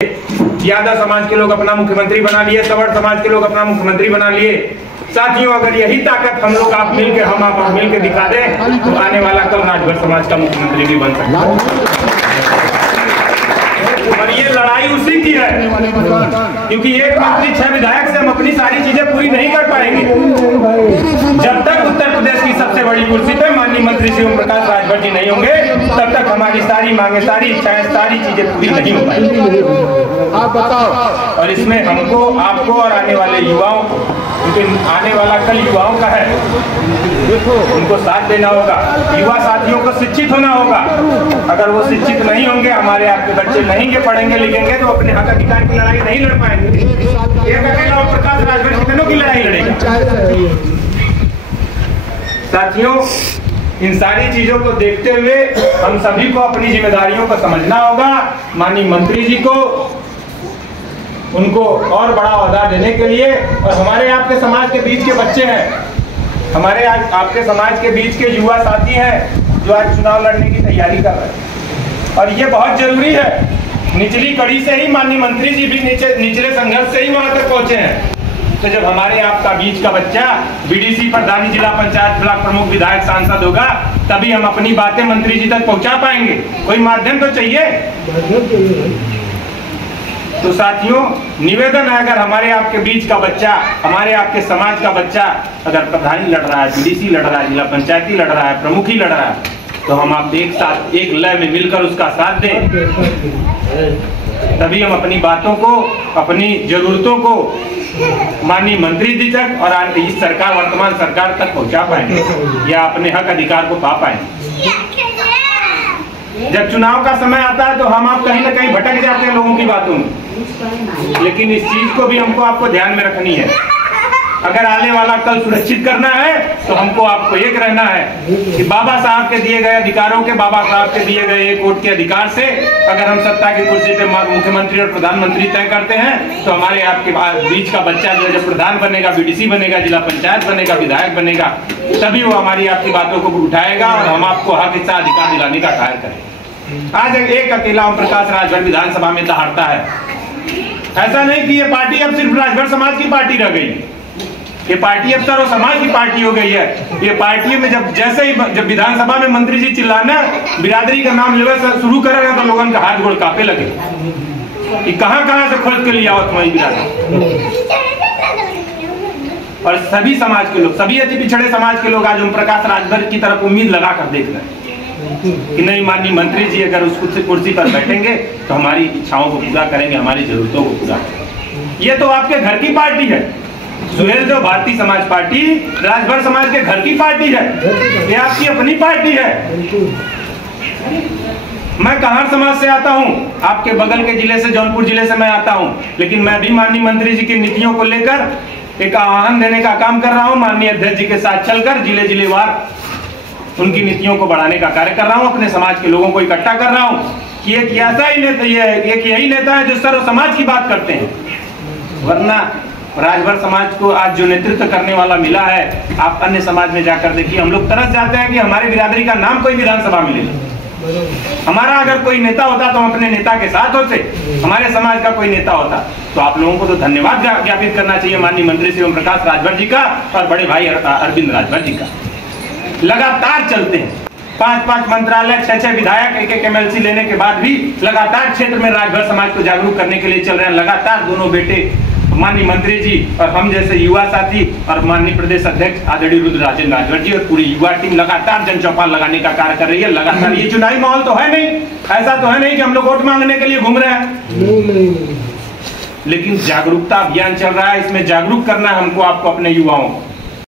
यादव समाज के लोग अपना मुख्यमंत्री बना लिए, सवर्ण समाज के लोग अपना मुख्यमंत्री बना लिए। साथियों, अगर यही ताकत हम लोग आप मिलके आप मिलके दिखा दें तो आने वाला कल राजभर समाज का मुख्यमंत्री भी बन सकता है। और ये लड़ाई उसी की है, क्योंकि एक मंत्री 6 विधायक से हम अपनी सारी चीजें पूरी नहीं कर पाएंगे। जब तक उत्तर प्रदेश की सबसे बड़ी कुर्सी पे माननीय मंत्री श्री ओम प्रकाश राजभर जी नहीं होंगे, तब तक हमारी सारी मांगे, सारी इच्छाएं, सारी चीजें पूरी नहीं हो पाएंगी। आप बताओ। और इसमें हमको, आपको और आने वाले युवाओं को, क्योंकि आने वाला कल युवाओं का है, उनको साथ देना होगा। युवा साथियों को शिक्षित होना होगा। अगर वो शिक्षित नहीं होंगे, हमारे आपके बच्चे नहीं पढ़ेंगे लिखेंगे, तो अपने हक अधिकार की लड़ाई नहीं लड़ पाएंगे। एक अकेला ओम प्रकाश राजभर कितनों की लड़ाई लड़ेगा? साथियों, इन सारी चीजों को देखते हुए हम सभी को अपनी जिम्मेदारियों को समझना होगा। माननीय मंत्री जी को, उनको और बड़ा ओहदा देने के लिए, और हमारे आपके समाज के बीच के बच्चे हैं, हमारे आपके समाज के बीच के युवा साथी हैं जो आज चुनाव लड़ने की तैयारी कर रहे हैं, और ये बहुत जरूरी है। निचली कड़ी से ही माननीय मंत्री जी भी निचले संघर्ष से ही वहां तक पहुंचे हैं। तो जब हमारे आपका बीच का बच्चा बीडीसी, प्रधानी, जिला पंचायत, ब्लॉक प्रमुख, विधायक, सांसद होगा, तभी हम अपनी बातें मंत्री जी तक पहुंचा पाएंगे। कोई माध्यम तो चाहिए। तो साथियों, निवेदन है, अगर हमारे आपके बीच का बच्चा, हमारे आपके समाज का बच्चा अगर प्रधानी लड़ रहा है, बीडीसी लड़ रहा है, जिला पंचायती लड़ रहा है, प्रमुख ही लड़ रहा है, तो हम आप एक साथ, एक लय में मिलकर उसका साथ दें। तभी हम अपनी बातों को, अपनी जरूरतों को माननीय मंत्री जी तक और इस सरकार, वर्तमान सरकार तक पहुंचा पाएंगे, या अपने हक अधिकार को पा पाएंगे। जब चुनाव का समय आता है तो हम आप कहीं ना कहीं भटक जाते हैं लोगों की बातों में, लेकिन इस चीज को भी हमको आपको ध्यान में रखनी है। अगर आने वाला कल सुरक्षित करना है तो हमको आपको एक रहना है कि बाबा साहब के दिए गए अधिकारों के, बाबा साहब के दिए गए एक वोट के अधिकार से अगर हम सत्ता की कुर्सी पे मुख्यमंत्री और प्रधानमंत्री तय करते हैं, तो हमारे आपके बीच का बच्चा जो है, जब प्रधान बनेगा, बीडीसी बनेगा, जिला पंचायत बनेगा, विधायक बनेगा, तभी वो हमारी आपकी बातों को उठाएगा और हम आपको हक, इच्छा, अधिकार दिलाने का कार्य करेंगे। आज एक अकेला ओम प्रकाश राजभर विधानसभा में दहाड़ता है। ऐसा नहीं कि ये पार्टी अब सिर्फ राजभर समाज की पार्टी रह गई, ये पार्टी अब सर्व समाज की पार्टी हो गई है। ये पार्टी में जैसे ही जब विधानसभा में मंत्री जी चिल्लाना, बिरादरी का नाम लेना शुरू करेगा, तो लोगों के हाथ गोड़ कांपे लगे कि कहां से खोज के लिया हो तुम्हारी बिरादरी। और सभी समाज के लोग, सभी अति पिछड़े समाज के लोग आज ओम प्रकाश राजभर की तरफ उम्मीद लगा कर देख रहे हैं कि नहीं, माननीय मंत्री जी अगर उस कुर्सी पर बैठेंगे तो हमारी इच्छाओं को पूरा करेंगे, हमारी जरूरतों को पूरा करेंगे। ये तो आपके घर की पार्टी है। सुहेल जो भारतीय समाज पार्टी राजभर समाज के घर की पार्टी है, ये आपकी अपनी पार्टी है। मैं कहार समाज से आता हूं, आपके बगल के जिले से, जौनपुर जिले से मैं आता हूं, लेकिन मैं भी माननीय मंत्री जी की नीतियों को लेकर एक आह्वान देने का काम कर रहा हूं। माननीय अध्यक्ष जी के साथ चलकर जिले वार उनकी नीतियों को बढ़ाने का कार्य कर रहा हूं, अपने समाज के लोगों को इकट्ठा कर रहा हूं कि एक ऐसा ही नेता, एक यही नेता है जो सर्व समाज की बात करते हैं। वरना राजभर समाज को आज जो नेतृत्व करने वाला मिला है, आप अन्य समाज में जाकर देखिए, हम लोग तरस जाते हैं कि हमारे बिरादरी का नाम कोई विधानसभा में ले ले। हमारा अगर कोई नेता होता तो हम अपने नेता के साथ होते, हमारे समाज का कोई नेता होता तो आप लोगों को तो धन्यवाद ज्ञापित करना चाहिए माननीय मंत्री श्री ओम प्रकाश राजभर जी का और बड़े भाई अरविंद राजभर जी का। लगातार चलते हैं, 5-5 मंत्रालय, 6-6 विधायक, एक MLC लेने के बाद भी लगातार क्षेत्र में राजभर समाज को जागरूक करने के लिए चल रहे हैं। लगातार दोनों बेटे माननीय मंत्री जी और हम जैसे युवा साथी और माननीय प्रदेश अध्यक्ष आदरणीय रुद्र राजेंद्र राजभर जी और पूरी युवा टीम लगातार जन चौपाल लगाने का कार्य कर रही है। लगातार ये चुनावी माहौल तो है नहीं, ऐसा तो है नहीं कि हम लोग वोट मांगने के लिए घूम रहे हैं, लेकिन जागरूकता अभियान चल रहा है। इसमें जागरूक करना है हमको, आपको, अपने युवाओं को।